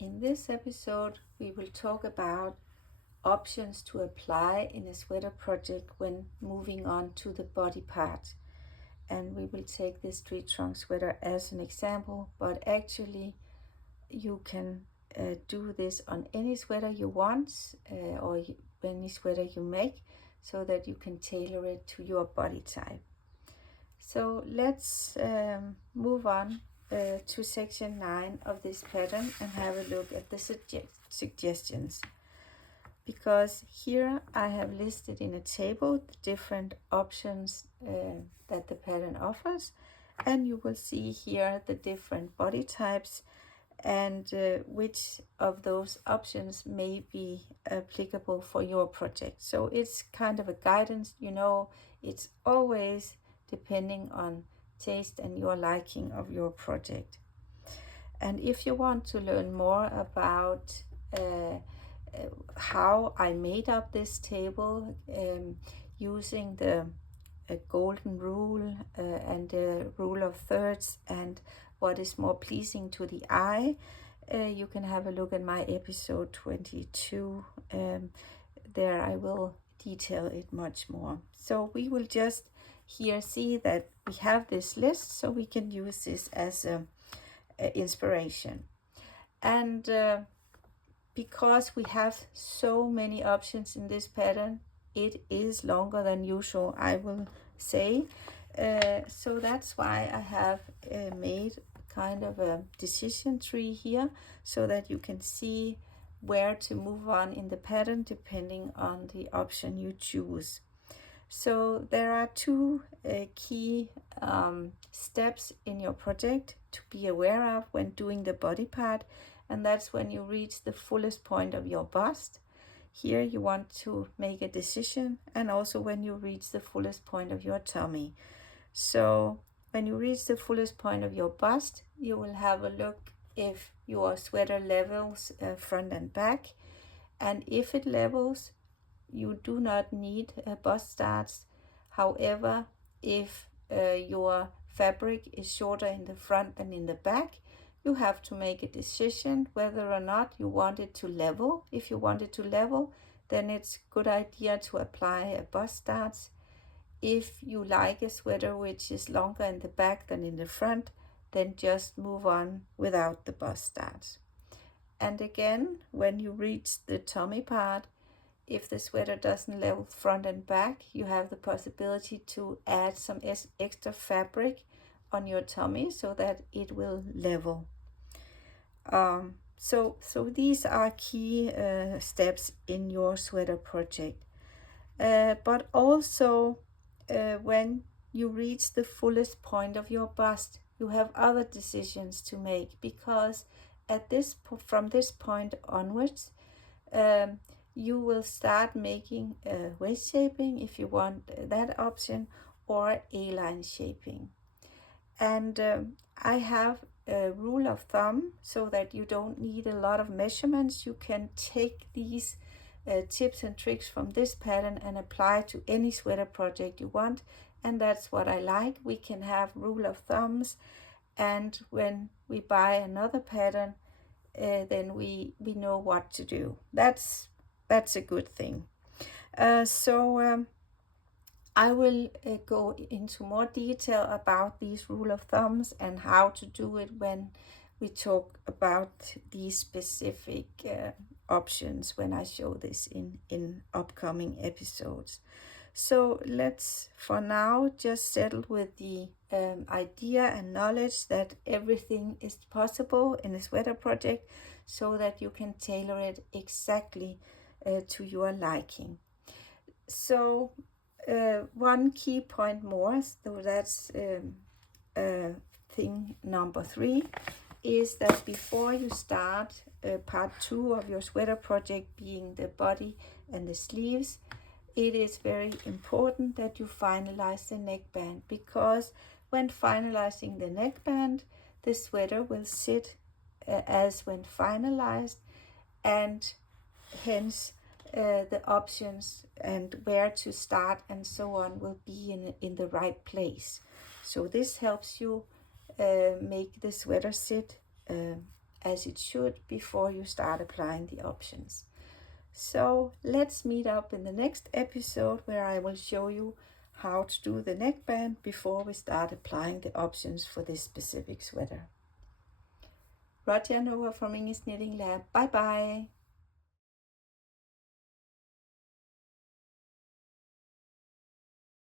In this episode, we will talk about options to apply in a sweater project when moving on to the body part. And we will take this tree trunk sweater as an example, but actually you can do this on any sweater you want or any sweater you make, so that you can tailor it to your body type. So let's move on to section 9 of this pattern and have a look at the suggestions. Because here I have listed in a table the different options that the pattern offers, and you will see here the different body types and which of those options may be applicable for your project. So it's kind of a guidance, it's always depending on taste and your liking of your project. And if you want to learn more about how I made up this table using the golden rule and the rule of thirds and what is more pleasing to the eye, you can have a look at my episode 22. There I will detail it much more. So we will just here see that we have this list, so we can use this as a inspiration. And because we have so many options in this pattern, it is longer than usual, I will say. So that's why I have made kind of a decision tree here, so that you can see where to move on in the pattern depending on the option you choose. So there are two key steps in your project to be aware of when doing the body part, and that's when you reach the fullest point of your bust. Here you want to make a decision, and also when you reach the fullest point of your tummy. So when you reach the fullest point of your bust, you will have a look if your sweater levels front and back, and if it levels, you do not need bust starts. However, if your fabric is shorter in the front than in the back, you have to make a decision whether or not you want it to level. If you want it to level, then it's a good idea to apply a bust starts. If you like a sweater which is longer in the back than in the front, then just move on without the bust starts. And again, when you reach the tummy part, if the sweater doesn't level front and back, you have the possibility to add some extra fabric on your tummy so that it will level. So these are key steps in your sweater project. But also when you reach the fullest point of your bust, you have other decisions to make, because from this point onwards, you will start making waist shaping if you want that option, or A-line shaping. And I have a rule of thumb so that you don't need a lot of measurements. You can take these tips and tricks from this pattern and apply to any sweater project you want, and that's what I like. We can have rule of thumbs, and when we buy another pattern, then we know what to do. That's a good thing. So I will go into more detail about these rule of thumbs and how to do it when we talk about these specific options, when I show this in upcoming episodes. So let's for now just settle with the idea and knowledge that everything is possible in a sweater project, so that you can tailor it exactly to your liking. So one key point more, so that's thing number 3, is that before you start part 2 of your sweater project, being the body and the sleeves, it is very important that you finalize the neckband, because when finalizing the neckband, the sweater will sit as when finalized, and hence the options and where to start and so on will be in the right place. So this helps you make the sweater sit as it should before you start applying the options. So let's meet up in the next episode where I will show you how to do the neckband before we start applying the options for this specific sweater. Roger and Nova from English Knitting Lab. Bye bye.